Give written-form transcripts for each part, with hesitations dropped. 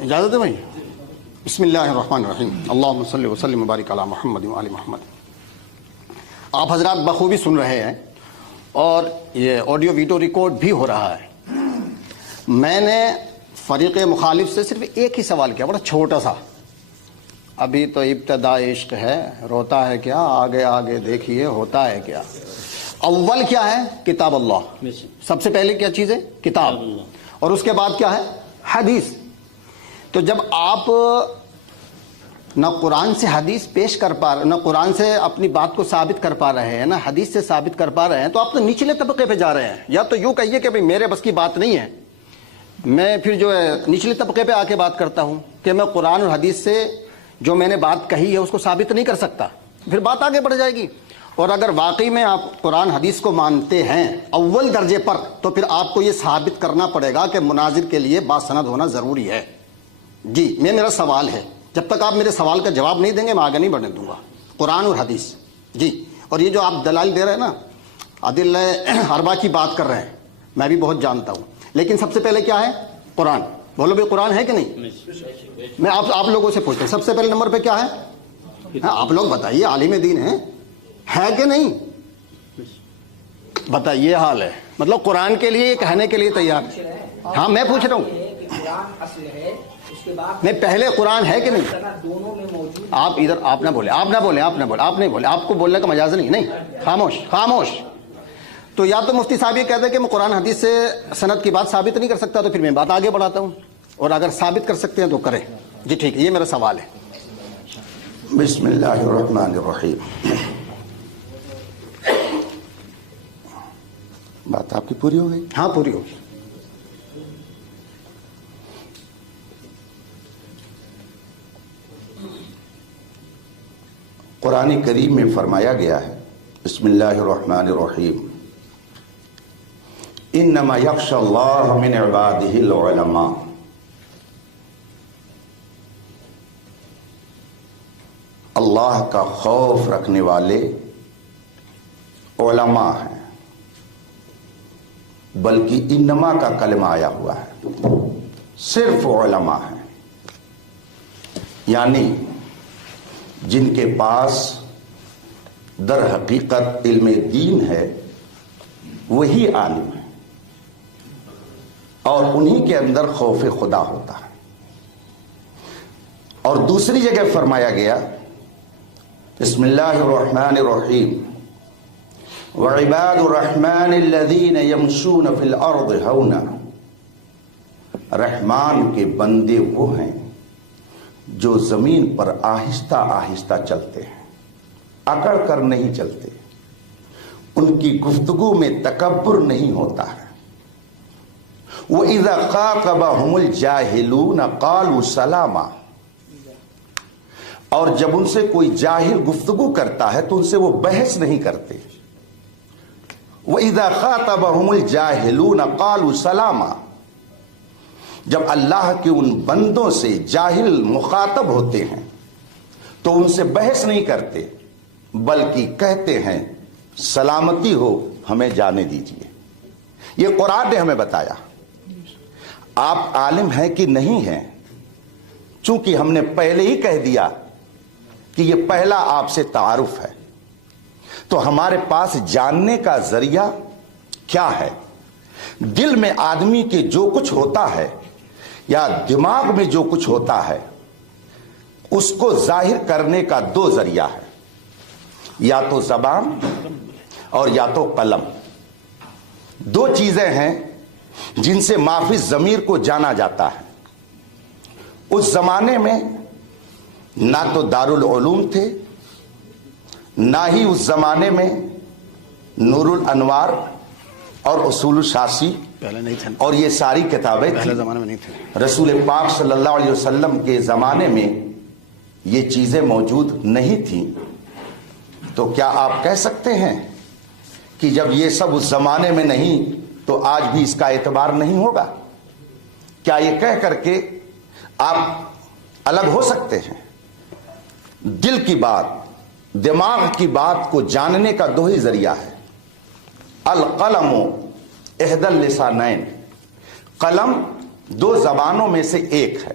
اجازت ہے بھائی؟ بسم اللہ الرحمن الرحیم، اللہم صلی وسلم وبارک علی محمد و آل محمد۔ آپ حضرات بخوبی سن رہے ہیں اور یہ آڈیو ویڈیو ریکارڈ بھی ہو رہا ہے۔ میں نے فریق مخالف سے صرف ایک ہی سوال کیا، بڑا چھوٹا سا، ابھی تو ابتدا عشق ہے، روتا ہے کیا، آگے آگے دیکھیے ہوتا ہے کیا۔ اول کیا ہے؟ کتاب اللہ، سب سے پہلے کیا چیز ہے؟ کتاب، اور اس کے بعد کیا ہے؟ حدیث۔ تو جب آپ نہ قرآن سے حدیث پیش کر پا رہے، نہ قرآن سے اپنی بات کو ثابت کر پا رہے ہیں، نہ حدیث سے ثابت کر پا رہے ہیں، تو آپ تو نچلے طبقے پہ جا رہے ہیں۔ یا تو یوں کہیے کہ بھئی میرے بس کی بات نہیں ہے، میں پھر جو ہے نچلے طبقے پہ آ کے بات کرتا ہوں کہ میں قرآن اور حدیث سے جو میں نے بات کہی ہے اس کو ثابت نہیں کر سکتا، پھر بات آگے بڑھ جائے گی۔ اور اگر واقعی میں آپ قرآن حدیث کو مانتے ہیں اول درجے پر، تو پھر آپ کو یہ ثابت کرنا پڑے گا کہ مناظر کے لیے باسند ہونا ضروری ہے۔ جی، میرا سوال ہے، جب تک آپ میرے سوال کا جواب نہیں دیں گے میں آگے نہیں بڑھنے دوں گا۔ قرآن اور حدیث، جی، اور یہ جو آپ دلائل دے رہے ہیں نا، ادلہ اربعہ کی بات کر رہے ہیں، میں بھی بہت جانتا ہوں، لیکن سب سے پہلے کیا ہے؟ قرآن۔ بولو بھائی قرآن ہے کہ نہیں؟ میں آپ لوگوں سے پوچھتا ہوں، سب سے پہلے نمبر پہ کیا ہے؟ آپ لوگ بتائیے، عالم دین ہے کہ نہیں؟ بتائیے، حال ہے مطلب قرآن کے لیے کہنے کے لیے تیار ہے؟ ہاں میں پوچھ رہا ہوں، نہیں پہلے قرآن ہے کہ نہیں؟ آپ ادھر آپ نہ بولے، آپ نہیں بولے، آپ کو بولنے کا مجاز نہیں، خاموش۔ تو یا تو مفتی صاحب یہ کہتے ہیں کہ میں قرآن حدیث سے سند کی بات ثابت نہیں کر سکتا، تو پھر میں بات آگے بڑھاتا ہوں، اور اگر ثابت کر سکتے ہیں تو کریں۔ جی ٹھیک ہے، یہ میرا سوال ہے۔ بسم اللہ الرحمن الرحیم۔ بات آپ کی پوری ہو گئی؟ ہاں پوری ہوگی۔ قرآن کریم میں فرمایا گیا ہے، بسم اللہ الرحمن الرحیم، انما یخشی اللہ من عبادہ العلماء۔ اللہ کا خوف رکھنے والے علماء ہیں، بلکہ انما کا کلمہ آیا ہوا ہے، صرف علماء ہیں، یعنی جن کے پاس در حقیقت علم دین ہے وہی عالم ہے، اور انہی کے اندر خوف خدا ہوتا ہے۔ اور دوسری جگہ فرمایا گیا، بسم اللہ الرحمن الرحیم، وعباد الرحمن الذین یمشون فی الارض ہونا۔ رحمان کے بندے وہ ہیں جو زمین پر آہستہ آہستہ چلتے ہیں، اکڑ کر نہیں چلتے، ان کی گفتگو میں تکبر نہیں ہوتا ہے۔ وَإِذَا خَاطَبَهُمُ الْجَاهِلُونَ قَالُوا سَلَامًا۔ اور جب ان سے کوئی جاہل گفتگو کرتا ہے تو ان سے وہ بحث نہیں کرتے۔ وَإِذَا خَاطَبَهُمُ الْجَاهِلُونَ قَالُوا سَلَامًا۔ جب اللہ کے ان بندوں سے جاہل مخاطب ہوتے ہیں تو ان سے بحث نہیں کرتے، بلکہ کہتے ہیں سلامتی ہو، ہمیں جانے دیجیے۔ یہ قرآن نے ہمیں بتایا۔ آپ عالم ہیں کہ نہیں ہیں؟ چونکہ ہم نے پہلے ہی کہہ دیا کہ یہ پہلا آپ سے تعارف ہے، تو ہمارے پاس جاننے کا ذریعہ کیا ہے؟ دل میں آدمی کے جو کچھ ہوتا ہے یا دماغ میں جو کچھ ہوتا ہے اس کو ظاہر کرنے کا دو ذریعہ ہے، یا تو زبان اور یا تو قلم۔ دو چیزیں ہیں جن سے مافی ضمیر کو جانا جاتا ہے۔ اس زمانے میں نہ تو دارالعلوم تھے، نہ ہی اس زمانے میں نور الانوار اور اصول الشاسی پہلے نہیں تھے، اور یہ ساری کتابیں پہلے زمانے میں نہیں تھے۔ رسول پاک صلی اللہ علیہ وسلم کے زمانے میں یہ چیزیں موجود نہیں تھیں۔ تو کیا آپ کہہ سکتے ہیں کہ جب یہ سب اس زمانے میں نہیں تو آج بھی اس کا اعتبار نہیں ہوگا؟ کیا یہ کہہ کر کے آپ الگ ہو سکتے ہیں؟ دل کی بات، دماغ کی بات کو جاننے کا دو ہی ذریعہ ہے، القلم احد اللسانین۔ قلم دو زبانوں میں سے ایک ہے،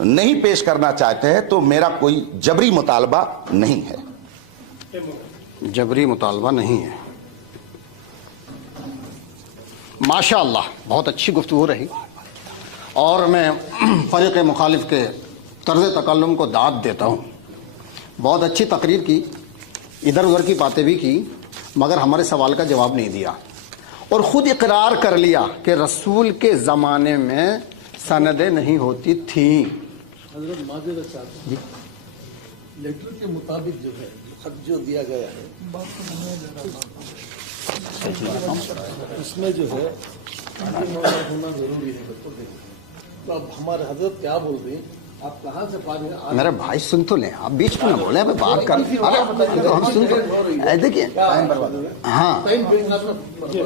نہیں پیش کرنا چاہتے ہیں تو میرا کوئی جبری مطالبہ نہیں ہے. جبری مطالبہ نہیں ہے. ماشاء اللہ بہت اچھی گفتگو رہی اور میں فریق مخالف کے طرز تکلم کو داد دیتا ہوں. بہت اچھی تقریر کی, ادھر ادھر کی باتیں بھی کی, مگر ہمارے سوال کا جواب نہیں دیا اور خود اقرار کر لیا کہ رسول کے زمانے میں سندیں نہیں ہوتی تھیں. حضرت معذرت صاحب لیٹر کے مطابق جو ہے خط جو دیا گیا ہے اس میں جو ہے ہونا ضروری ہے. تو اب ہمارے حضرت کیا بول رہے ہیں, آپ کہاں سے پا رہے ہیں؟ میرے بھائی سن تو لیں, آپ بیچ میں نہ بولیں, ابھی بات کر ہم سن تو دیکھیے. ہاں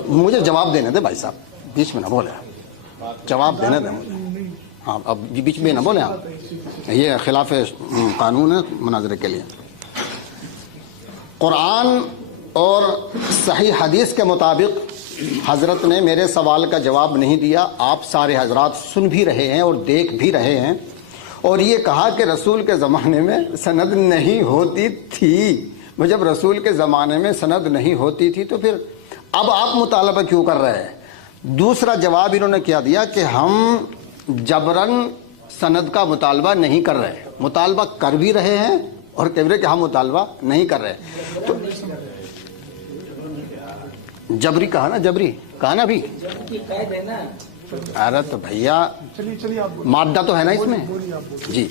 مجھے جواب دینے دے بھائی صاحب, بیچ میں نہ بولیں, جواب دینے دیں مجھے. ہاں اب بیچ میں نہ بولیں آپ, یہ خلاف قانون ہے مناظرے کے لیے. قرآن اور صحیح حدیث کے مطابق حضرت نے میرے سوال کا جواب نہیں دیا. آپ سارے حضرات سن بھی رہے ہیں اور دیکھ بھی رہے ہیں, اور یہ کہا کہ رسول کے زمانے میں سند نہیں ہوتی تھی. جب رسول کے زمانے میں سند نہیں ہوتی تھی تو پھر اب آپ مطالبہ کیوں کر رہے ہیں؟ دوسرا جواب انہوں نے کیا دیا کہ ہم جبراً سند کا مطالبہ نہیں کر رہے, مطالبہ کر بھی رہے ہیں اور کہہ رہے کہ ہم مطالبہ نہیں کر رہے. تو جبری کہا نا, جبری کہا نا بھی. ارے تو بھیا مادہ تو ہے نا اس میں جی.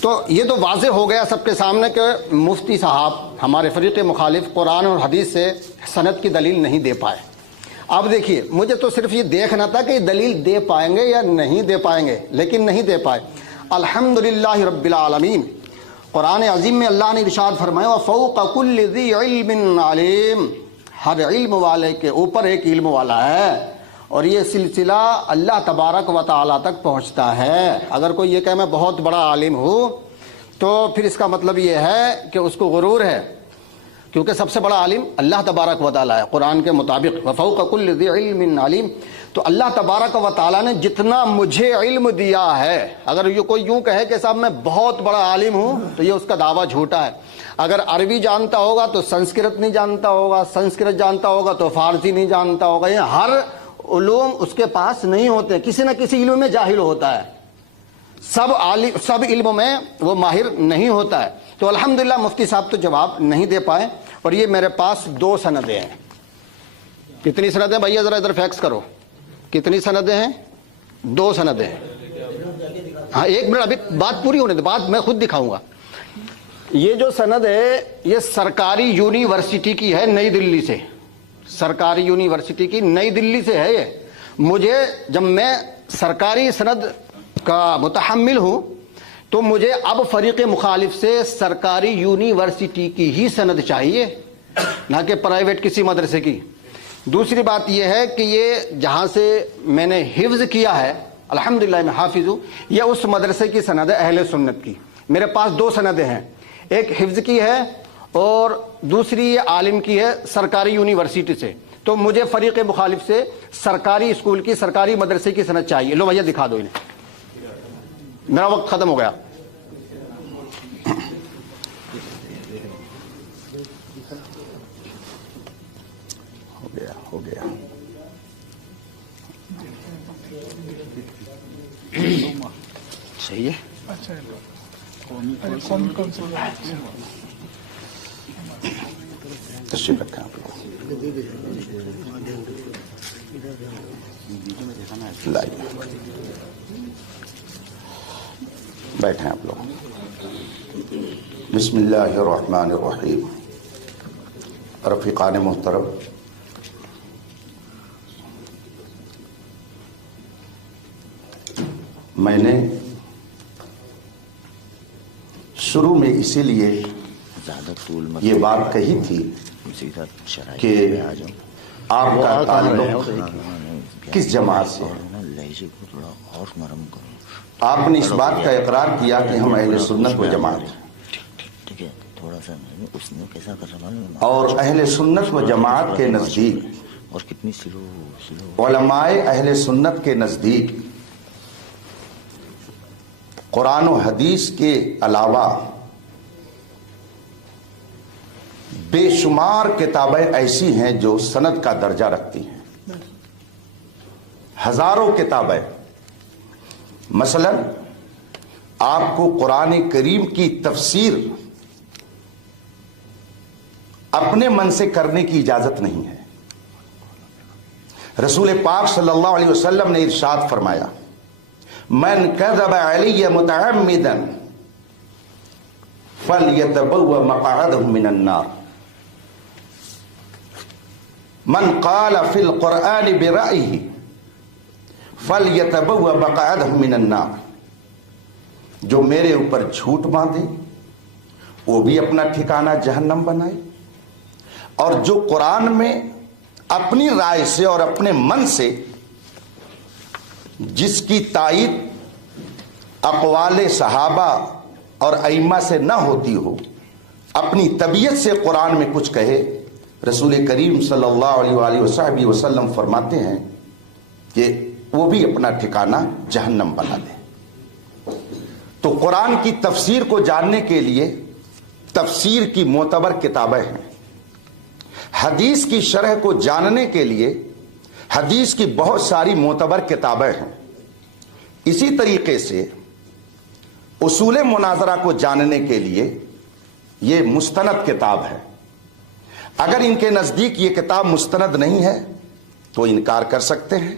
تو یہ تو واضح ہو گیا سب کے سامنے کہ مفتی صاحب ہمارے فریق مخالف قرآن اور حدیث سے سند کی دلیل نہیں دے پائے. اب دیکھیے, مجھے تو صرف یہ دیکھنا تھا کہ یہ دلیل دے پائیں گے یا نہیں دے پائیں گے, لیکن نہیں دے پائے. الحمدللہ رب العالمین. قرآن عظیم میں اللہ نے ارشاد فرمایا وَفَوْقَ كُلِّ ذِي عِلْمٍ عَلِيمٍ, ہر علم والے کے اوپر ایک علم والا ہے, اور یہ سلسلہ اللہ تبارک و تعالیٰ تک پہنچتا ہے. اگر کوئی یہ کہ میں بہت بڑا عالم ہوں تو پھر اس کا مطلب یہ ہے کہ اس کو غرور ہے, کیونکہ سب سے بڑا عالم اللہ تبارک و تعالیٰ ہے قرآن کے مطابق. وَفَوْقَ كُلِّ ذِي عِلْمٍ عَلِيمٍ. تو اللہ تبارک و تعالیٰ نے جتنا مجھے علم دیا ہے, اگر یہ کوئی یوں کہے کہ صاحب میں بہت بڑا عالم ہوں تو یہ اس کا دعویٰ جھوٹا ہے. اگر عربی جانتا ہوگا تو سنسکرت نہیں جانتا ہوگا, سنسکرت جانتا ہوگا تو فارسی نہیں جانتا ہوگا. یہ ہر علوم اس کے پاس نہیں ہوتے, کسی نہ کسی علم میں جاہل ہوتا ہے, سب علم میں وہ ماہر نہیں ہوتا ہے. تو الحمدللہ مفتی صاحب تو جواب نہیں دے پائے, اور یہ میرے پاس 2 سندیں ہیں. کتنی سندیں بھیا, ذرا ادھر فیکس کرو, کتنی سندیں ہیں؟ 2 سندیں ہیں. ہاں ایک منٹ, ابھی بات پوری ہونے دے, بات میں خود دکھاؤں گا. یہ جو سند ہے یہ سرکاری یونیورسٹی کی ہے, نئی دلی سے, سرکاری یونیورسٹی کی نئی دلی سے ہے. یہ مجھے جب میں سرکاری سند کا متحمل ہوں تو مجھے اب فریق مخالف سے سرکاری یونیورسٹی کی ہی سند چاہیے, نہ کہ پرائیویٹ کسی مدرسے کی. دوسری بات یہ ہے کہ یہ جہاں سے میں نے حفظ کیا ہے, الحمدللہ میں حافظ ہوں, یہ اس مدرسے کی سند ہے اہل سنت کی. میرے پاس 2 سندیں ہیں, ایک حفظ کی ہے اور دوسری یہ عالم کی ہے سرکاری یونیورسٹی سے. تو مجھے فریق مخالف سے سرکاری اسکول کی, سرکاری مدرسے کی سند چاہیے. لو بھیا دکھا دو انہیں, میرا وقت ختم ہو گیا. ہو گیا صحیح ہے. تشریف رکھیں آپ لوگ, لائیے بیٹھیں آپ لوگ. بسم اللہ الرحمن الرحیم. رفیقان محترم, میں نے شروع میں اسی لیے یہ بات کہی تھی کہ آپ کا تعلق کس جماعت سے ہے. آپ نے اس بات کا اقرار کیا کہ ہم اہل سنت و جماعت ہیں, اور اہل سنت و جماعت کے نزدیک علماء اہل سنت کے نزدیک قرآن و حدیث کے علاوہ بے شمار کتابیں ایسی ہیں جو سند کا درجہ رکھتی ہیں، ہزاروں کتابیں۔ مثلا آپ کو قرآن کریم کی تفسیر اپنے من سے کرنے کی اجازت نہیں ہے۔ رسول پاک صلی اللہ علیہ وسلم نے ارشاد فرمایا، من کذب علی متعمدا فلیتبوأ مقعدہ من النار، من قال فی القرآن برأیہ فلیتبوأ مقعدہ من النار، جو میرے اوپر جھوٹ باندھے وہ بھی اپنا ٹھکانہ جہنم بنائے، اور جو قرآن میں اپنی رائے سے اور اپنے من سے جس کی تائید اقوال صحابہ اور ائمہ سے نہ ہوتی ہو، اپنی طبیعت سے قرآن میں کچھ کہے، رسول کریم صلی اللہ علیہ وآلہ وصحبہ وسلم فرماتے ہیں کہ وہ بھی اپنا ٹھکانہ جہنم بنا دے۔ تو قرآن کی تفسیر کو جاننے کے لیے تفسیر کی معتبر کتابیں ہیں، حدیث کی شرح کو جاننے کے لیے حدیث کی بہت ساری معتبر کتابیں ہیں، اسی طریقے سے اصول مناظرہ کو جاننے کے لیے یہ مستند کتاب ہے۔ اگر ان کے نزدیک یہ کتاب مستند نہیں ہے تو انکار کر سکتے ہیں،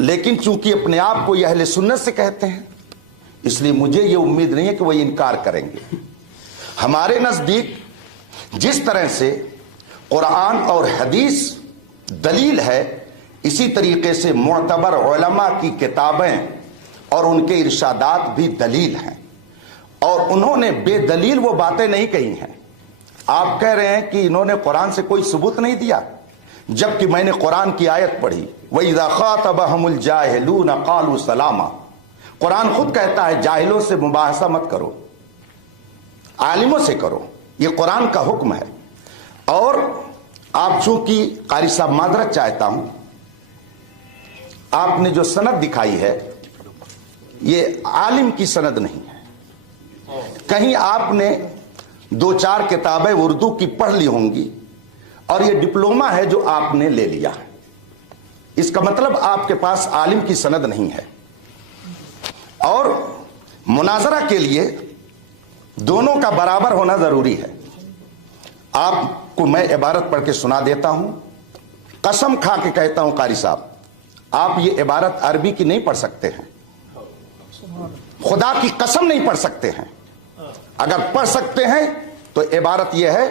لیکن چونکہ اپنے آپ کو یہ اہل سنت سے کہتے ہیں اس لیے مجھے یہ امید نہیں ہے کہ وہ انکار کریں گے۔ ہمارے نزدیک جس طرح سے قرآن اور حدیث دلیل ہے، اسی طریقے سے معتبر علماء کی کتابیں اور ان کے ارشادات بھی دلیل ہیں، اور انہوں نے بے دلیل وہ باتیں نہیں کہی ہیں۔ آپ کہہ رہے ہیں کہ انہوں نے قرآن سے کوئی ثبوت نہیں دیا، جبکہ میں نے قرآن کی آیت پڑھی، وَإِذَا خَاطَبَهُمُ الْجَاهِلُونَ قَالُوا سَلَامًا، قرآن خود کہتا ہے جاہلوں سے مباحثہ مت کرو، عالموں سے کرو، یہ قرآن کا حکم ہے۔ اور آپ چونکہ قاری صاحب معذرت چاہتا ہوں، آپ نے جو سند دکھائی ہے یہ عالم کی سند نہیں ہے، کہیں آپ نے دو چار کتابیں اردو کی پڑھ لی ہوں گی اور یہ ڈپلومہ ہے جو آپ نے لے لیا ہے، اس کا مطلب آپ کے پاس عالم کی سند نہیں ہے۔ اور مناظرہ کے لیے دونوں کا برابر ہونا ضروری ہے۔ آپ کو میں عبارت پڑھ کے سنا دیتا ہوں، قسم کھا کے کہتا ہوں قاری صاحب آپ یہ عبارت عربی کی نہیں پڑھ سکتے ہیں، خدا کی قسم نہیں پڑھ سکتے ہیں۔ اگر پڑھ سکتے ہیں تو عبارت یہ ہے،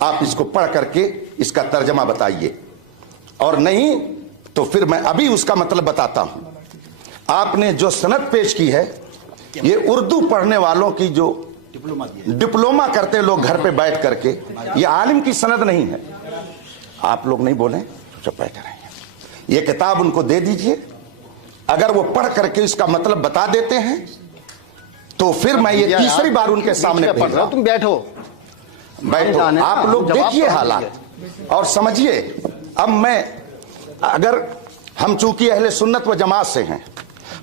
آپ اس کو پڑھ کر کے اس کا ترجمہ بتائیے، اور نہیں تو پھر میں ابھی اس کا مطلب بتاتا ہوں۔ آپ نے جو سند پیش کی ہے یہ اردو پڑھنے والوں کی جو ڈپلومہ کرتے لوگ گھر پہ بیٹھ کر کے، یہ عالم کی سند نہیں ہے۔ آپ لوگ نہیں بولیں، چپ بیٹھے رہیں، یہ کتاب ان کو دے دیجئے، اگر وہ پڑھ کر کے اس کا مطلب بتا دیتے ہیں تو پھر میں یہ تیسری بار ان کے سامنے پڑھ رہا ہوں۔ تم بیٹھو بیٹھو، آپ لوگ دیکھیے حالات اور سمجھیے۔ اب میں اگر ہم چونکہ اہل سنت و جماعت سے ہیں،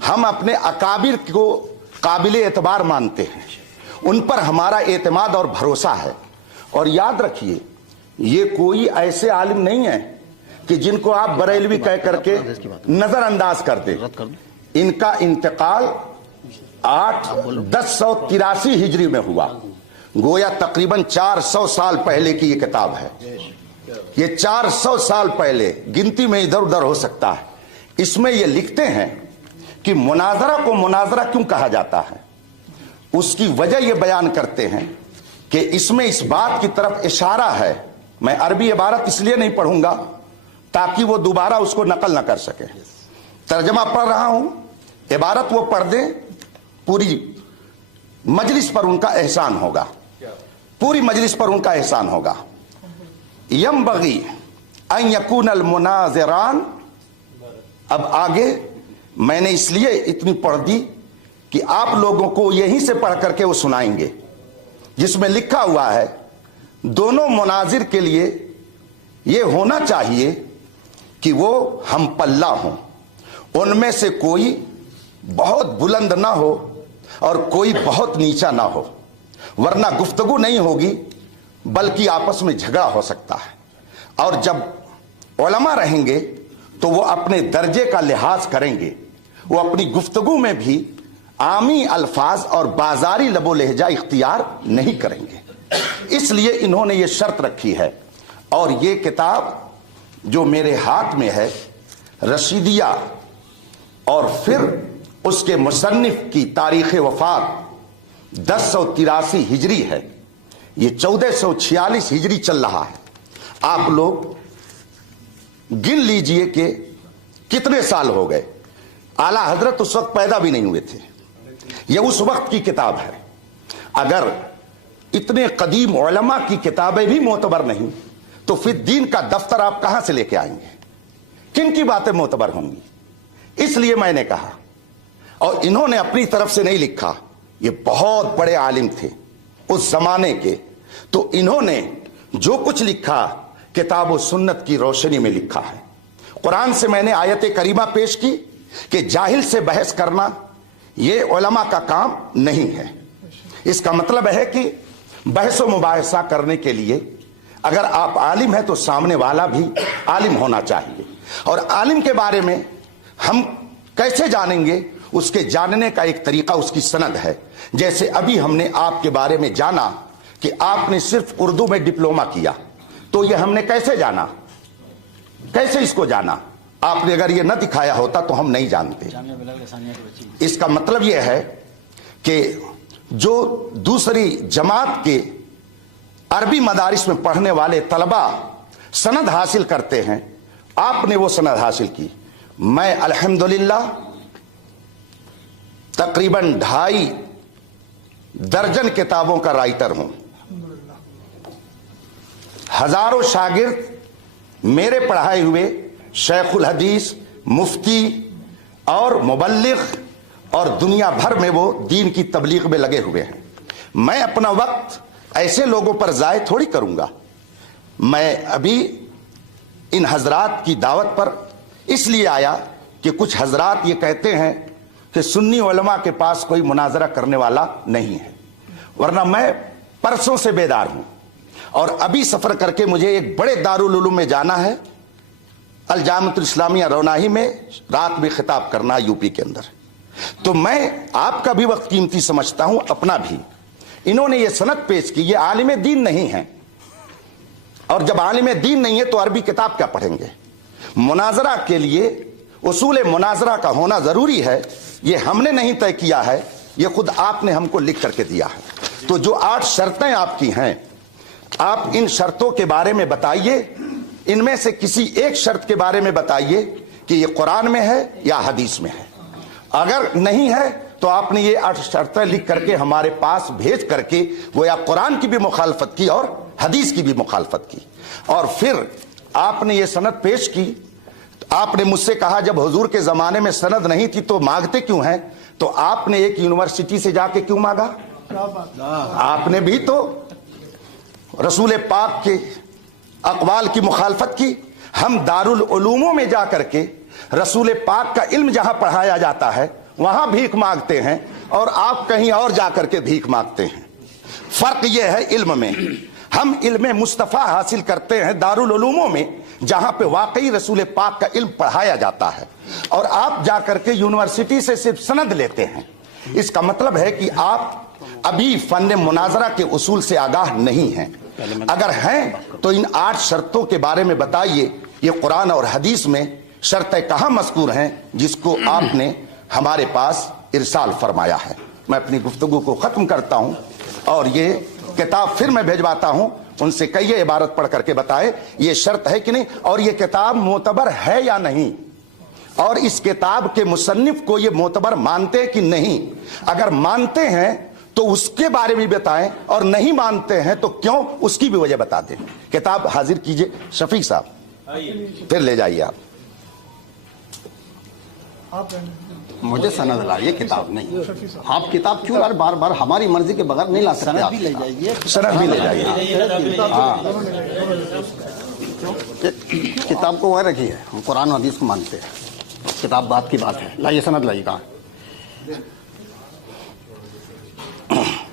ہم اپنے اکابر کو قابل اعتبار مانتے ہیں، ان پر ہمارا اعتماد اور بھروسہ ہے، اور یاد رکھیے یہ کوئی ایسے عالم نہیں ہے کہ جن کو آپ بریلوی کہہ کر کے نظر انداز کر دیں۔ ان کا انتقال 1083 ہجری میں ہوا، گویا تقریباً 400 سال پہلے کی یہ کتاب ہے۔ یہ 400 سال پہلے، گنتی میں ادھر ادھر ہو سکتا ہے۔ اس میں یہ لکھتے ہیں کہ مناظرہ کو مناظرہ کیوں کہا جاتا ہے، اس کی وجہ یہ بیان کرتے ہیں کہ اس میں اس بات کی طرف اشارہ ہے۔ میں عربی عبارت اس لیے نہیں پڑھوں گا تاکہ وہ دوبارہ اس کو نقل نہ کر سکے، ترجمہ پڑھ رہا ہوں، عبارت وہ پڑھ دیں، پوری مجلس پر ان کا احسان ہوگا، پوری مجلس پر ان کا احسان ہوگا۔ ینبغی ان یکون المناظران، اب آگے میں نے اس لیے اتنی پڑھ دی کہ آپ لوگوں کو یہیں سے پڑھ کر کے وہ سنائیں گے، جس میں لکھا ہوا ہے دونوں مناظر کے لیے یہ ہونا چاہیے کہ وہ ہم پلہ ہوں، ان میں سے کوئی بہت بلند نہ ہو اور کوئی بہت نیچا نہ ہو، ورنہ گفتگو نہیں ہوگی بلکہ آپس میں جھگڑا ہو سکتا ہے۔ اور جب علماء رہیں گے تو وہ اپنے درجے کا لحاظ کریں گے، وہ اپنی گفتگو میں بھی عامی الفاظ اور بازاری لب و لہجہ اختیار نہیں کریں گے۔ اس لیے انہوں نے یہ شرط رکھی ہے۔ اور یہ کتاب جو میرے ہاتھ میں ہے رشیدیہ، اور پھر اس کے مصنف کی تاریخ وفات 1083 ہجری ہے، یہ 1446 ہجری چل رہا ہے۔ آپ لوگ گن لیجئے کہ کتنے سال ہو گئے، اعلی حضرت اس وقت پیدا بھی نہیں ہوئے تھے، یہ اس وقت کی کتاب ہے۔ اگر اتنے قدیم علماء کی کتابیں بھی معتبر نہیں تو پھر دین کا دفتر آپ کہاں سے لے کے آئیں گے؟ کن کی باتیں معتبر ہوں گی؟ اس لیے میں نے کہا، اور انہوں نے اپنی طرف سے نہیں لکھا، یہ بہت بڑے عالم تھے اس زمانے کے، تو انہوں نے جو کچھ لکھا کتاب و سنت کی روشنی میں لکھا ہے۔ قرآن سے میں نے آیت کریمہ پیش کی کہ جاہل سے بحث کرنا یہ علماء کا کام نہیں ہے۔ اس کا مطلب ہے کہ بحث و مباحثہ کرنے کے لیے اگر آپ عالم ہیں تو سامنے والا بھی عالم ہونا چاہیے، اور عالم کے بارے میں ہم کیسے جانیں گے؟ اس کے جاننے کا ایک طریقہ اس کی سند ہے۔ جیسے ابھی ہم نے آپ کے بارے میں جانا کہ آپ نے صرف اردو میں ڈپلومہ کیا، تو یہ ہم نے کیسے جانا؟ کیسے اس کو جانا؟ آپ نے اگر یہ نہ دکھایا ہوتا تو ہم نہیں جانتے۔ اس کا مطلب یہ ہے کہ جو دوسری جماعت کے عربی مدارس میں پڑھنے والے طلباء سند حاصل کرتے ہیں، آپ نے وہ سند حاصل کی۔ میں الحمدللہ تقریباً 2.5 درجن کتابوں کا رائٹر ہوں۔ ہزاروں شاگرد میرے پڑھائے ہوئے شیخ الحدیث، مفتی اور مبلغ اور دنیا بھر میں وہ دین کی تبلیغ میں لگے ہوئے ہیں۔ میں اپنا وقت ایسے لوگوں پر ضائع تھوڑی کروں گا۔ میں ابھی ان حضرات کی دعوت پر اس لیے آیا کہ کچھ حضرات یہ کہتے ہیں کہ سنی علماء کے پاس کوئی مناظرہ کرنے والا نہیں ہے، ورنہ میں پرسوں سے بیدار ہوں، اور ابھی سفر کر کے مجھے ایک بڑے دارالعلوم میں جانا ہے، الجامعۃ الاسلامیہ روناہی میں رات میں خطاب کرنا یو پی کے اندر۔ تو میں آپ کا بھی وقت قیمتی سمجھتا ہوں، اپنا بھی۔ انہوں نے یہ سند پیش کی، یہ عالم دین نہیں ہے، اور جب عالم دین نہیں ہے تو عربی کتاب کیا پڑھیں گے؟ مناظرہ کے لیے اصول مناظرہ کا ہونا ضروری ہے، یہ ہم نے نہیں طے کیا ہے، یہ خود آپ نے ہم کو لکھ کر کے دیا ہے۔ تو جو 8 شرطیں آپ کی ہیں، آپ ان شرطوں کے بارے میں بتائیے، ان میں سے کسی ایک شرط کے بارے میں بتائیے کہ یہ قرآن میں ہے یا حدیث میں ہے۔ اگر نہیں ہے تو آپ نے یہ 8 شرطیں لکھ کر کے ہمارے پاس بھیج کر کے گویا قرآن کی بھی مخالفت کی اور حدیث کی بھی مخالفت کی، اور پھر آپ نے یہ سند پیش کی۔ آپ نے مجھ سے کہا جب حضور کے زمانے میں سند نہیں تھی تو مانگتے کیوں ہیں؟ تو آپ نے ایک یونیورسٹی سے جا کے کیوں مانگا؟ آپ نے بھی تو رسول پاک کے اقوال کی مخالفت کی۔ ہم دارالعلوموں میں جا کر کے رسول پاک کا علم جہاں پڑھایا جاتا ہے وہاں بھیک مانگتے ہیں، اور آپ کہیں اور جا کر کے بھیک مانگتے ہیں۔ فرق یہ ہے علم میں، ہم علم مصطفیٰ حاصل کرتے ہیں دارالعلوموں میں جہاں پہ واقعی رسول پاک کا علم پڑھایا جاتا ہے، اور آپ جا کر کے یونیورسٹی سے صرف سند لیتے ہیں۔ اس کا مطلب ہے کہ آپ ابھی فن مناظرہ کے اصول سے آگاہ نہیں ہیں۔ اگر ہیں تو ان 8 شرطوں کے بارے میں بتائیے، یہ قرآن اور حدیث میں شرطیں کہاں مذکور ہیں جس کو آپ نے ہمارے پاس ارسال فرمایا ہے؟ میں اپنی گفتگو کو ختم کرتا ہوں، اور یہ کتاب پھر میں بھیجواتا ہوں، ان سے کہیے عبارت پڑھ کر کے بتائے یہ شرط ہے کہ نہیں، اور یہ کتاب معتبر ہے یا نہیں، اور اس کتاب کے مصنف کو یہ معتبر مانتے کہ نہیں۔ اگر مانتے ہیں تو اس کے بارے میں بتائیں، اور نہیں مانتے ہیں تو کیوں، اس کی بھی وجہ بتا دیں۔ کتاب حاضر کیجئے شفیق صاحب، پھر لے جائیے آپ۔ مجھے سند لائیے، کتاب نہیں۔ آپ کتاب کیوں یار بار بار ہماری مرضی کے بغیر نہیں لا سکتے؟ سند بھی لے جائیے، سند بھی لے جائیے۔ کتاب کو وہ رکھی ہے، ہم قرآن و حدیث کو مانتے ہیں، کتاب بات کی بات ہے۔ لائیے سند لائیے، کہاں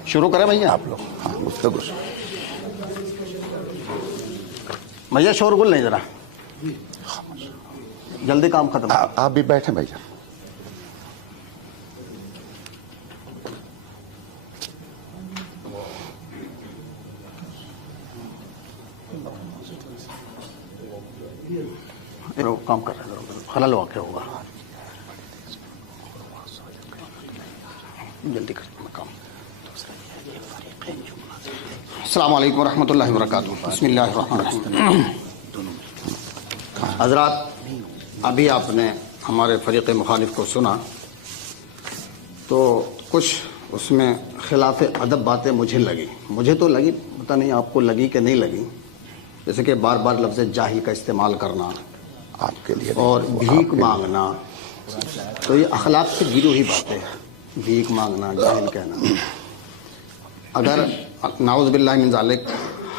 شروع کریں بھیا؟ آپ لوگ ہاں گفتگو بھیا شور گل نہیں ذرا، جلدی کام ختم. آپ بھی بیٹھیں بھائی جان. کام کر رہے ہیں، خلل واقع ہوگا. جلدی کرتے ہیں کام. السلام علیکم ورحمۃ اللہ وبرکاتہ. بسم اللہ الرحمن الرحیم. حضرات، ابھی آپ نے ہمارے فریق مخالف کو سنا تو کچھ اس میں خلاف ادب باتیں مجھے تو لگی، پتہ نہیں آپ کو لگی کہ نہیں لگی. جیسے کہ بار بار لفظ جاہل کا استعمال کرنا آپ کے لیے اور بھیک مانگنا، تو یہ اخلاق سے گری ہوئی باتیں ہیں. بھیک مانگنا، جاہل کہنا. اگر نعوذ باللہ من ذالک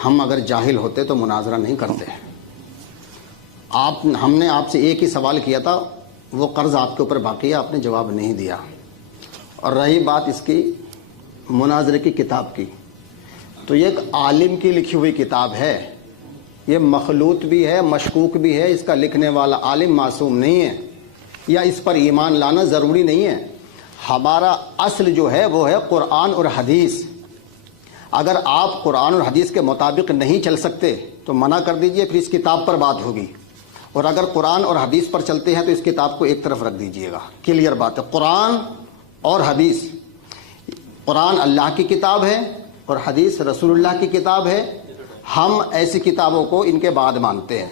ہم اگر جاہل ہوتے تو مناظرہ نہیں کرتے. ہم نے آپ سے ایک ہی سوال کیا تھا، وہ قرض آپ کے اوپر باقی ہے، آپ نے جواب نہیں دیا. اور رہی بات اس کی مناظرے کی کتاب کی، تو یہ ایک عالم کی لکھی ہوئی کتاب ہے، یہ مخلوط بھی ہے، مشکوک بھی ہے. اس کا لکھنے والا عالم معصوم نہیں ہے، یا اس پر ایمان لانا ضروری نہیں ہے. ہمارا اصل جو ہے وہ ہے قرآن اور حدیث. اگر آپ قرآن اور حدیث کے مطابق نہیں چل سکتے تو منع کر دیجئے، پھر اس کتاب پر بات ہوگی. اور اگر قرآن اور حدیث پر چلتے ہیں تو اس کتاب کو ایک طرف رکھ دیجئے گا. کلیئر بات ہے. قرآن اور حدیث، قرآن اللہ کی کتاب ہے اور حدیث رسول اللہ کی کتاب ہے. ہم ایسی کتابوں کو ان کے بعد مانتے ہیں.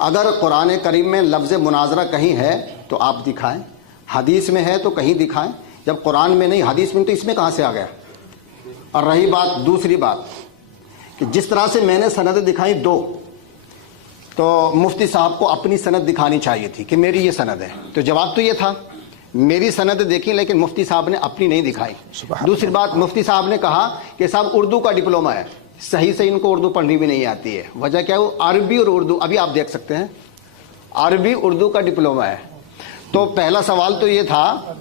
اگر قرآن کریم میں لفظ مناظرہ کہیں ہے تو آپ دکھائیں، حدیث میں ہے تو کہیں دکھائیں. جب قرآن میں نہیں، حدیث میں، تو اس میں کہاں سے آ گیا؟ اور رہی بات دوسری بات کہ جس طرح سے میں نے سندیں دکھائیں دو، تو مفتی صاحب کو اپنی سند دکھانی چاہیے تھی کہ میری یہ سند ہے. تو جواب تو یہ تھا میری سند دیکھی، لیکن مفتی صاحب نے اپنی نہیں دکھائی. دوسری بات، مفتی صاحب نے کہا کہ صاحب اردو کا ڈپلوما ہے. صحیح سے ان کو اردو پڑھنی بھی نہیں آتی ہے. وجہ کیا ہے؟ عربی اور اردو، ابھی آپ دیکھ سکتے ہیں، عربی اردو کا ڈپلوما ہے. تو پہلا سوال تو یہ تھا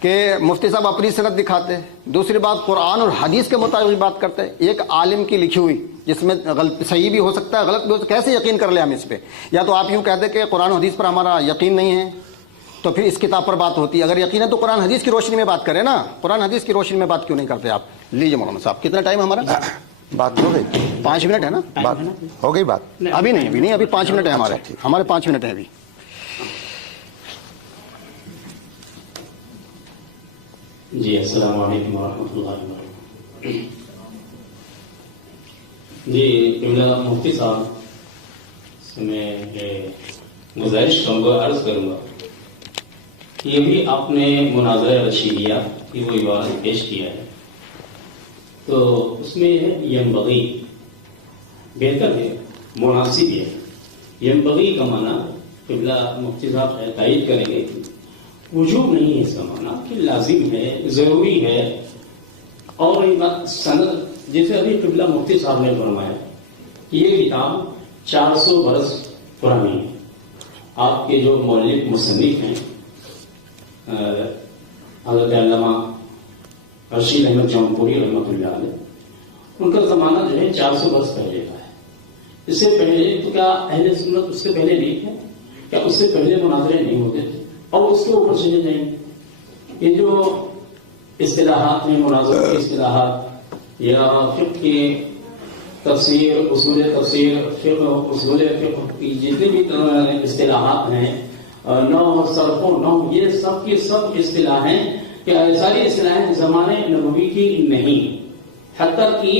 کہ مفتی صاحب اپنی سند دکھاتے. دوسری بات، قرآن اور حدیث کے مطابق بات کرتے. ایک عالم کی لکھی ہوئی جس میں صحیح بھی ہو سکتا ہے، غلط بھی ہو سکتا ہے، کیسے یقین کر لیں ہم اس پہ؟ یا تو آپ یوں کہتے کہ قرآن و حدیث پر ہمارا یقین نہیں ہے تو پھر اس کتاب پر بات ہوتی ہے. اگر یقین ہے تو قرآن حدیث کی روشنی میں بات کریں نا. قرآن حدیث کی روشنی میں بات کیوں نہیں کرتے آپ؟ لیجیے مولانا صاحب، کتنا ٹائم ہمارا؟ بات ہو گئی، 5 منٹ ہے نا؟ بات ہو گئی. بات ابھی نہیں، ابھی 5 منٹ ہے ہمارے 5 منٹ ہیں ابھی. جی السلام علیکم ورحمۃ اللہ وبرکاتہ. جی قبلہ مفتی صاحب سے میں گزارش کروں گا، عرض کروں گا کہ یہ بھی آپ نے مناظرہ رشیدیہ کی وہ عبارت پیش کیا ہے، تو اس میں ینبغی بہتر ہے، مناسب ہے. ینبغی کا معنی قبلہ مفتی صاحب تائید کریں گے، وجوب نہیں ہے اس کا معنی کہ لازم ہے، ضروری ہے. اور سند، جیسے ابھی قبلہ مفتی صاحب نے فرمایا کہ یہ کتاب 400 برس پرانی ہے. آپ کے جو مؤلف مصنف ہیں حضرت علامہ رشید احمد جونپوری رحمۃ اللہ علیہ، ان کا زمانہ جو ہے 400 برس پہلے کا ہے. اس سے پہلے تو کیا اہل سنت اس سے پہلے نہیں تھے؟ کیا اس سے پہلے مناظرے نہیں ہوتے تھے؟ اور اس کے اوپر چلے جائیں گے. یہ جو اصطلاحات ہیں، مناظرے کی اصطلاحات یا فقہ کی تفسیر، اصول تفسیر، فقہ، اصول فقہ کی جتنی بھی اصطلاحات ہیں، نو، صرف و نو، یہ سب کی سب اصطلاحیں، ساری اصطلاحیں زمانے نبوی کی نہیں. حتیٰ کہ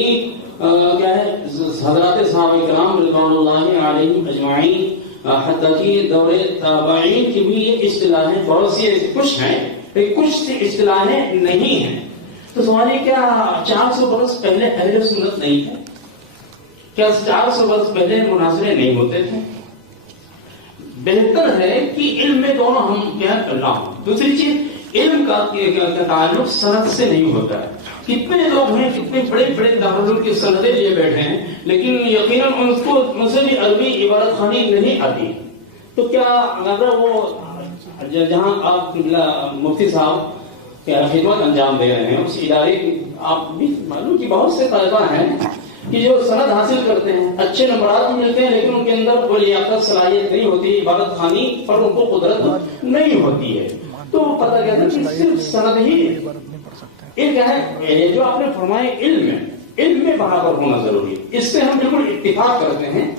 کیا ہے، حضرات صحابہ کرام رضوان اللہ علیہم اجمعین، حتیٰ کہ دور تابعین کی بھی یہ اصطلاحیں بہت سی کچھ ہیں، لیکن کچھ اصطلاحیں نہیں ہیں. تو سوال یہ، کیا 400 برس پہلے اہل سنت نہیں تھے؟ کیا 400 برس پہلے مناظرے نہیں ہوتے تھے؟ بہتر ہے کہ علم میں دونوں ہم کیا کرنا ہو. دوسری چیز، علم کا تعلق سند سے نہیں ہوتا ہے. کتنے لوگ ہیں، کتنے بڑے بڑے دارالعلوم کی سندیں لیے بیٹھے ہیں، لیکن یقیناً ان سے بھی عربی عبارت خانی نہیں آتی. تو کیا اگر وہ جہاں آپ مفتی صاحب خدمت انجام دے رہے ہیں اس ادارے کی. آپ بھی معلوم کہ بہت سے طلبہ ہیں کہ جو سند حاصل کرتے ہیں، اچھے نمبرات ملتے ہیں، لیکن ان کے اندر کوئی لیاقت صلاحیت نہیں ہوتی، عبادت خانی پر ان کو قدرت نہیں ہوتی ہے. تو پتہ کیا تھا کہ صرف سند ہی علم ہے. جو آپ نے فرمایا علم میں برابر ہونا ضروری ہے، اس سے ہم بالکل اتفاق کرتے ہیں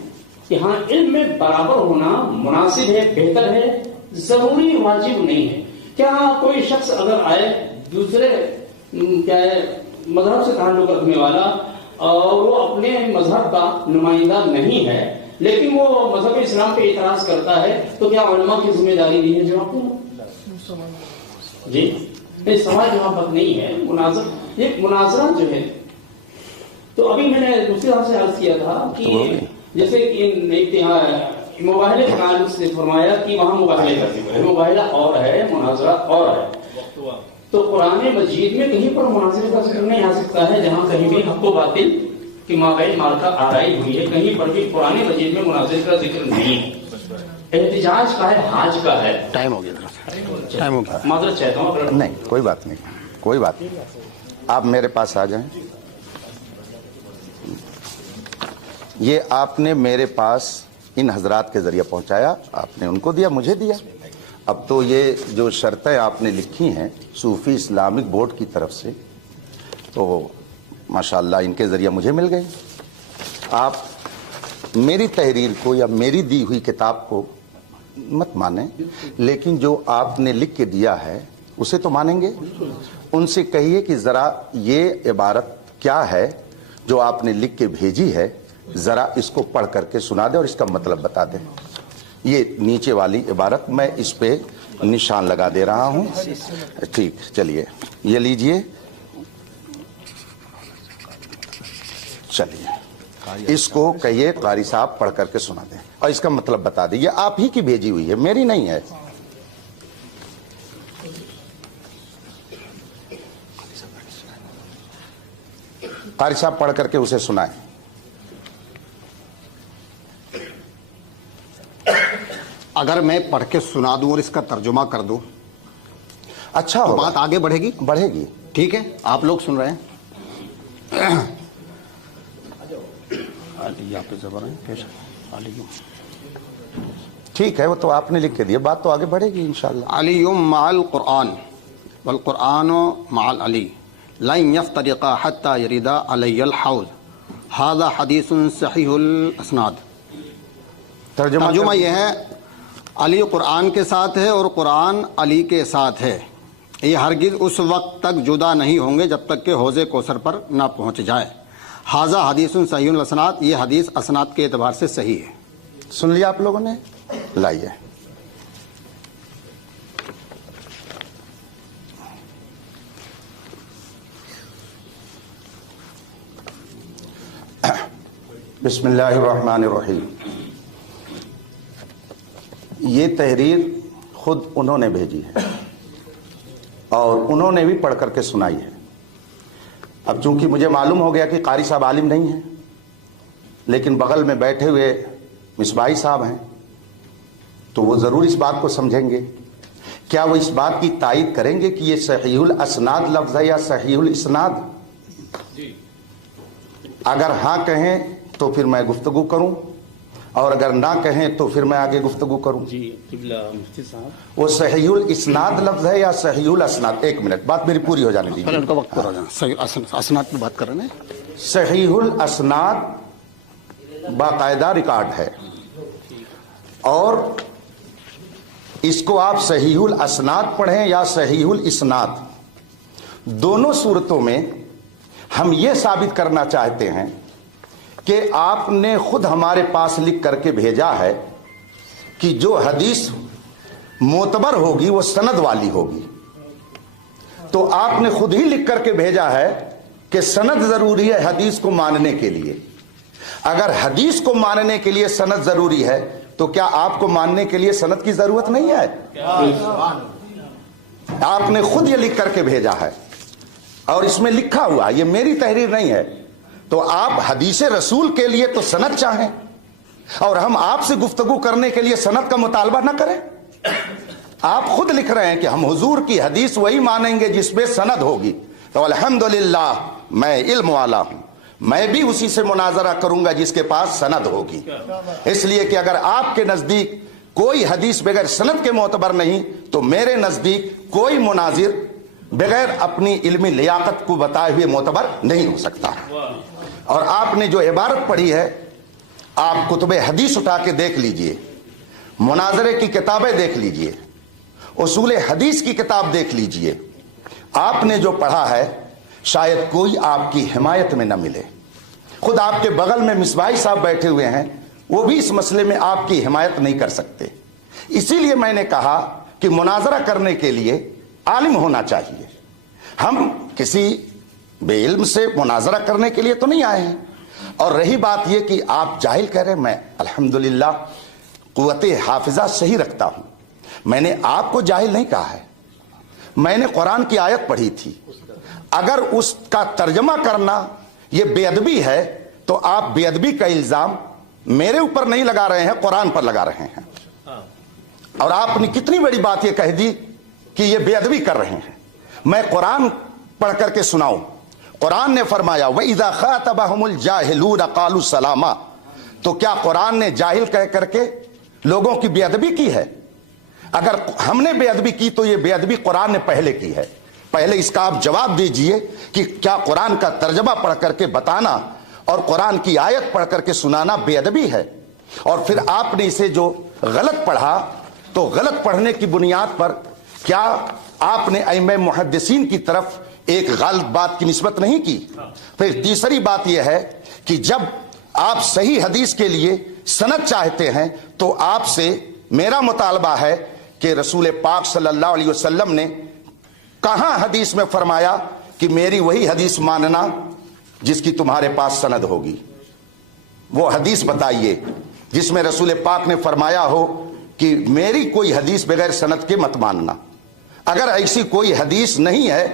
کہ ہاں علم میں برابر ہونا مناسب ہے، بہتر ہے، ضروری واجب نہیں ہے. کیا کوئی شخص اگر آئے دوسرے کیا ہے مذہب سے تعلق رکھنے والا اور وہ اپنے مذہب کا نمائندہ نہیں ہے لیکن وہ مذہب اسلام پہ اعتراض کرتا ہے، تو کیا علماء کی ذمہ داری نہیں ہے جواب دینا؟ جی نہیں، سوال جواب وقت نہیں ہے. یہ مناظرہ جو ہے، تو ابھی میں نے دوسری طرف سے عرض کیا تھا کہ جیسے کہ مباحلے کے تعلق سے فرمایا کہ وہاں مباحلے کا ذکر ہے، مباحلہ اور ہے، مناظرہ اور ہے. تو قرآن مجید میں کہیں پر مناظرے کا ذکر نہیں آ سکتا ہے، جہاں کہیں بھی حق و باطل کی مابین مارکا آرائی ہوئی ہے، کہیں پر بھی قرآن مجید میں مناظرے کا ذکر نہیں ہے. احتجاج کا ہے، حاج کا ہے. ٹائم ہو گیا، معذرت چاہتا ہوں. نہیں کوئی بات نہیں، کوئی بات نہیں، آپ میرے پاس آ جائیں. یہ آپ نے میرے پاس ان حضرات کے ذریعے پہنچایا، آپ نے ان کو دیا، مجھے دیا. اب تو یہ جو شرطیں آپ نے لکھی ہیں صوفی اسلامک بورڈ کی طرف سے، تو ماشاءاللہ ان کے ذریعے مجھے مل گئی. آپ میری تحریر کو یا میری دی ہوئی کتاب کو مت مانیں، لیکن جو آپ نے لکھ کے دیا ہے اسے تو مانیں گے. ان سے کہیے کہ ذرا یہ عبارت کیا ہے جو آپ نے لکھ کے بھیجی ہے، ذرا اس کو پڑھ کر کے سنا دیں اور اس کا مطلب بتا دیں. یہ نیچے والی عبارت میں اس پہ نشان لگا دے رہا ہوں. ٹھیک، چلیے یہ لیجئے، چلیے اس کو کہیے قاری صاحب پڑھ کر کے سنا دیں اور اس کا مطلب بتا دیں. یہ آپ ہی کی بھیجی ہوئی ہے، میری نہیں ہے. قاری صاحب پڑھ کر کے اسے سنائیں. اگر میں پڑھ کے سنا دوں اور اس کا ترجمہ کر دوں اچھا تو ہوگا. بات آگے بڑھے گی. بڑھے گی. ٹھیک ہے، آپ لوگ سن رہے ہیں. ٹھیک ہے، وہ تو آپ نے لکھ کے دیا، بات تو آگے بڑھے گی انشاءاللہ. علی مع القرآن والقرآن مع العلی لن يفترقا حتى يردا علی الحوض هذا حدیث صحیح الاسناد. ترجمہ یہ ہے، علی قرآن کے ساتھ ہے اور قرآن علی کے ساتھ ہے. یہ ہرگز اس وقت تک جدا نہیں ہوں گے جب تک کہ حوض کوثر پر نہ پہنچ جائے. ھذا حدیث صحیح الاسناد، یہ حدیث اسناد کے اعتبار سے صحیح ہے. سن لیا آپ لوگوں نے؟ لائیے. بسم اللہ الرحمن الرحیم. یہ تحریر خود انہوں نے بھیجی ہے اور انہوں نے بھی پڑھ کر کے سنائی ہے. اب چونکہ مجھے معلوم ہو گیا کہ قاری صاحب عالم نہیں ہیں، لیکن بغل میں بیٹھے ہوئے مصباحی صاحب ہیں تو وہ ضرور اس بات کو سمجھیں گے. کیا وہ اس بات کی تائید کریں گے کہ یہ صحیح الاسناد لفظ ہے یا صحیح الاسناد؟ اگر ہاں کہیں تو پھر میں گفتگو کروں، اور اگر نہ کہیں تو پھر میں آگے گفتگو کروں. جی مفتی صاحب، وہ صحیح الاسناد لفظ ہے یا صحیح الاسناد؟ ایک منٹ، بات میری پوری ہو جانے دیجیے. ان کا وقت پر ہو جانا. صحیح اسناد پہ بات کر رہے ہیں. صحیح الاسناد باقاعدہ ریکارڈ ہے، اور اس کو آپ صحیح الاسناد پڑھیں یا صحیح الاسناد، دونوں صورتوں میں ہم یہ ثابت کرنا چاہتے ہیں کہ آپ نے خود ہمارے پاس لکھ کر کے بھیجا ہے کہ جو حدیث معتبر ہوگی وہ سند والی ہوگی. تو آپ نے خود ہی لکھ کر کے بھیجا ہے کہ سند ضروری ہے حدیث کو ماننے کے لیے. اگر حدیث کو ماننے کے لیے سند ضروری ہے تو کیا آپ کو ماننے کے لیے سند کی ضرورت نہیں ہے؟ آپ نے خود یہ لکھ کر کے بھیجا ہے اور اس میں لکھا ہوا، یہ میری تحریر نہیں ہے. تو آپ حدیث رسول کے لیے تو سند چاہیں اور ہم آپ سے گفتگو کرنے کے لیے سند کا مطالبہ نہ کریں. آپ خود لکھ رہے ہیں کہ ہم حضور کی حدیث وہی مانیں گے جس میں سند ہوگی، تو الحمدللہ میں علم والا ہوں، میں بھی اسی سے مناظرہ کروں گا جس کے پاس سند ہوگی۔ اس لیے کہ اگر آپ کے نزدیک کوئی حدیث بغیر سند کے معتبر نہیں تو میرے نزدیک کوئی مناظر بغیر اپنی علمی لیاقت کو بتائے ہوئے معتبر نہیں ہو سکتا۔ اور آپ نے جو عبارت پڑھی ہے، آپ کتب حدیث اٹھا کے دیکھ لیجئے، مناظرے کی کتابیں دیکھ لیجئے، اصول حدیث کی کتاب دیکھ لیجئے، آپ نے جو پڑھا ہے شاید کوئی آپ کی حمایت میں نہ ملے۔ خود آپ کے بغل میں مصباحی صاحب بیٹھے ہوئے ہیں، وہ بھی اس مسئلے میں آپ کی حمایت نہیں کر سکتے۔ اسی لیے میں نے کہا کہ مناظرہ کرنے کے لیے عالم ہونا چاہیے۔ ہم کسی بے علم سے مناظرہ کرنے کے لیے تو نہیں آئے ہیں۔ اور رہی بات یہ کہ آپ جاہل کہہ رہے ہیں، میں الحمدللہ قوت حافظہ صحیح رکھتا ہوں، میں نے آپ کو جاہل نہیں کہا ہے۔ میں نے قرآن کی آیت پڑھی تھی، اگر اس کا ترجمہ کرنا یہ بے ادبی ہے تو آپ بے ادبی کا الزام میرے اوپر نہیں لگا رہے ہیں، قرآن پر لگا رہے ہیں۔ اور آپ نے کتنی بڑی بات یہ کہہ دی کہ یہ بے ادبی کر رہے ہیں۔ میں قرآن پڑھ کر کے سناؤں، قرآن نے فرمایا وَإِذَا خَاطَبَهُمُ الْجَاهِلُونَ قَالُوا سَلَامًا، تو کیا قرآن نے جاہل کہہ کر کے لوگوں کی بے ادبی کی ہے؟ اگر ہم نے بے ادبی کی تو یہ بے ادبی قرآن نے پہلے کی ہے۔ پہلے اس کا آپ جواب دیجئے کہ کیا قرآن کا ترجمہ پڑھ کر کے بتانا اور قرآن کی آیت پڑھ کر کے سنانا بے ادبی ہے؟ اور پھر آپ نے اسے جو غلط پڑھا تو غلط پڑھنے کی بنیاد پر کیا آپ نے ائمہ محدثین کی طرف ایک غلط بات کی نسبت نہیں کی؟ پھر تیسری بات یہ ہے کہ جب آپ صحیح حدیث کے لیے سند چاہتے ہیں تو آپ سے میرا مطالبہ ہے کہ رسول پاک صلی اللہ علیہ وسلم نے کہاں حدیث میں فرمایا کہ میری وہی حدیث ماننا جس کی تمہارے پاس سند ہوگی؟ وہ حدیث بتائیے جس میں رسول پاک نے فرمایا ہو کہ میری کوئی حدیث بغیر سند کے مت ماننا۔ اگر ایسی کوئی حدیث نہیں ہے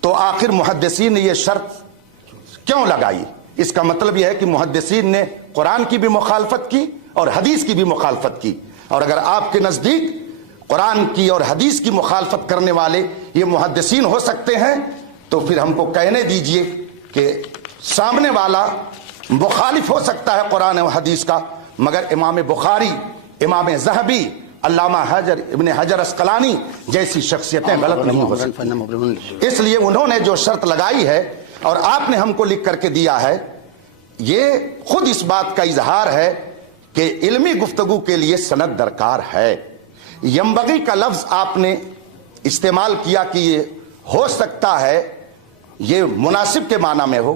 تو آخر محدثین نے یہ شرط کیوں لگائی؟ اس کا مطلب یہ ہے کہ محدثین نے قرآن کی بھی مخالفت کی اور حدیث کی بھی مخالفت کی۔ اور اگر آپ کے نزدیک قرآن کی اور حدیث کی مخالفت کرنے والے یہ محدثین ہو سکتے ہیں تو پھر ہم کو کہنے دیجئے کہ سامنے والا مخالف ہو سکتا ہے قرآن و حدیث کا، مگر امام بخاری، امام ذہبی، علامہ ابن حجر اسقلانی جیسی شخصیتیں غلط نہیں ہو سکتی۔ اس لیے انہوں نے جو شرط لگائی ہے اور آپ نے ہم کو لکھ کر کے دیا ہے، یہ خود اس بات کا اظہار ہے کہ علمی گفتگو کے لیے سند درکار ہے۔ ینبغی کا لفظ آپ نے استعمال کیا کہ یہ ہو سکتا ہے، یہ مناسب کے معنی میں ہو،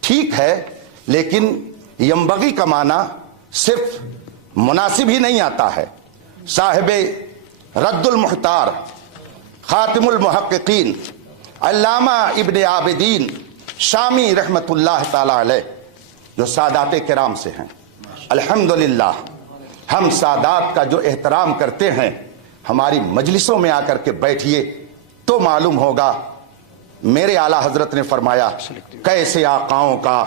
ٹھیک ہے، لیکن ینبغی کا معنی صرف مناسب ہی نہیں آتا ہے۔ صاحب رد المحتار، خاتم المحققین، علامہ ابن عابدین شامی رحمت اللہ تعالی علیہ، جو سادات کرام سے ہیں، الحمدللہ ہم سادات کا جو احترام کرتے ہیں، ہماری مجلسوں میں آ کر کے بیٹھیے تو معلوم ہوگا۔ میرے اعلیٰ حضرت نے فرمایا کیسے آقاؤں کا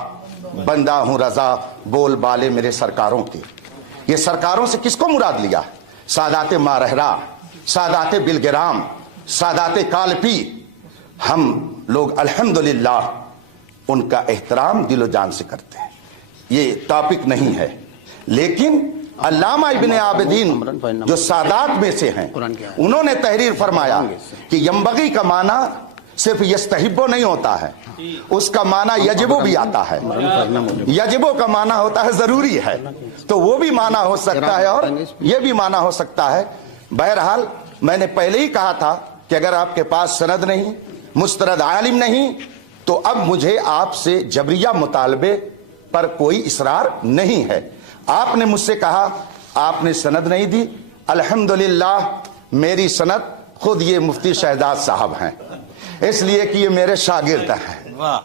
بندہ ہوں رضا، بول بالے میرے سرکاروں کے۔ یہ سرکاروں سے کس کو مراد لیا؟ سادات مارہرا، سادات بلگرام، سادات کالپی۔ ہم لوگ الحمدللہ ان کا احترام دل و جان سے کرتے ہیں، یہ ٹاپک نہیں ہے۔ لیکن علامہ ابن عابدین جو سادات میں سے ہیں، انہوں نے تحریر فرمایا کہ ینبغی کا معنی صرف یستحبو نہیں ہوتا ہے، اس کا معنی یجبو بھی آتا ہے۔ یجبو کا معنی ہوتا ہے ضروری ہے، تو وہ بھی معنی ہو سکتا ہے اور یہ بھی معنی ہو سکتا ہے۔ بہرحال میں نے پہلے ہی کہا تھا کہ اگر آپ کے پاس سند نہیں، مستند عالم نہیں، تو اب مجھے آپ سے جبریہ مطالبے پر کوئی اصرار نہیں ہے۔ آپ نے مجھ سے کہا آپ نے سند نہیں دی، الحمدللہ میری سند خود یہ مفتی شہزاد صاحب ہیں، اس لیے کہ یہ میرے شاگرد ہیں۔